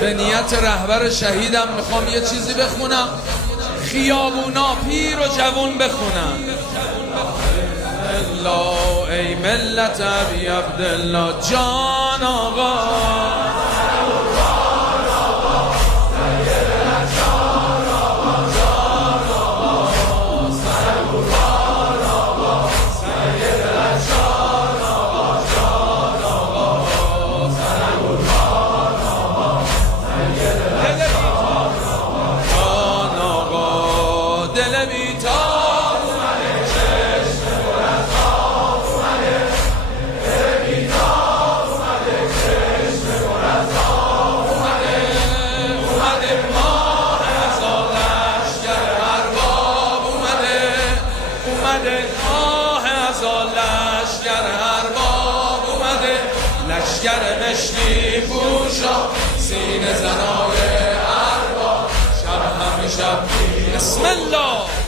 به نیت رهبر شهیدم میخوام یه چیزی بخونم، خیابونا پیر و جوون بخونن. الله ای ملت ابی عبدالله جان آقا، دل بیتاب اومده، چشم پر از آب اومده، دل بیتاب اومده، چشم پر از آب اومده، اومده ماه هزار لشگر ارباب اومده، اومده ماه هزار لشگر ارباب اومده، لشگر مشکی پوشا سینه زنای ارباب، شب همیشه بسم الله.